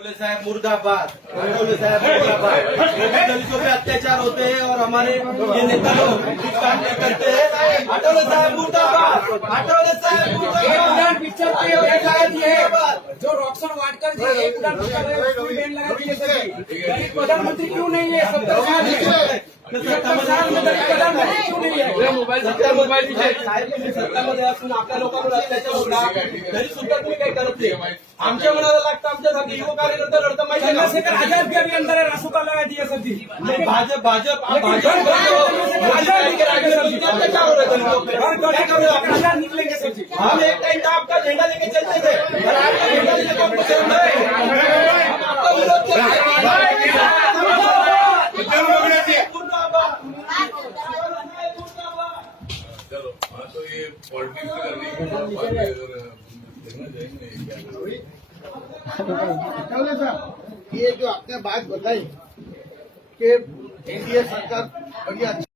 साहब मुर्दाबाद, साहब मुर्दाबाद। दलितों पे अत्याचार होते हैं और हमारे ये नेता लोग कुछ काम नहीं करते हैं। आठवले साहब मुर्दाबाद, आठवले साहब मुर्दाबाद। पिक्चर पे जो रॉक्सन वाटकर जी एक बैन लगा दिए दलित प्रधानमंत्री क्यों नहीं है? 70 साल में दलित प्रधानमंत्री क्यों नहीं है? सत्तामध्ये असून आपल्या लोकांवर अत्याचार होता तरी सुद्धा तुम्ही काही करत नाही। आमच्या मनाला लागतं आमच्यासाठी युवक कार्यकर्ता लढतं माहिती आहे चंद्रशेखर आजाद भी अभी अंदर है, रासुका लगा दिया सर जी। भाजप भाजप आजाद निकलेंगे सर जी। हम एक टाइम आपका झंडा लेके चलते थे और आपका झंडा लेके कौन पसंद है? हम आपका विरोध कर रहे हैं। चलो हाँ तो ये पॉलिटिक्स करने की बात है, अगर देखना जाएंगे क्या चलो साहब, ये जो आपने बात बताई कि एनडीए सरकार बढ़िया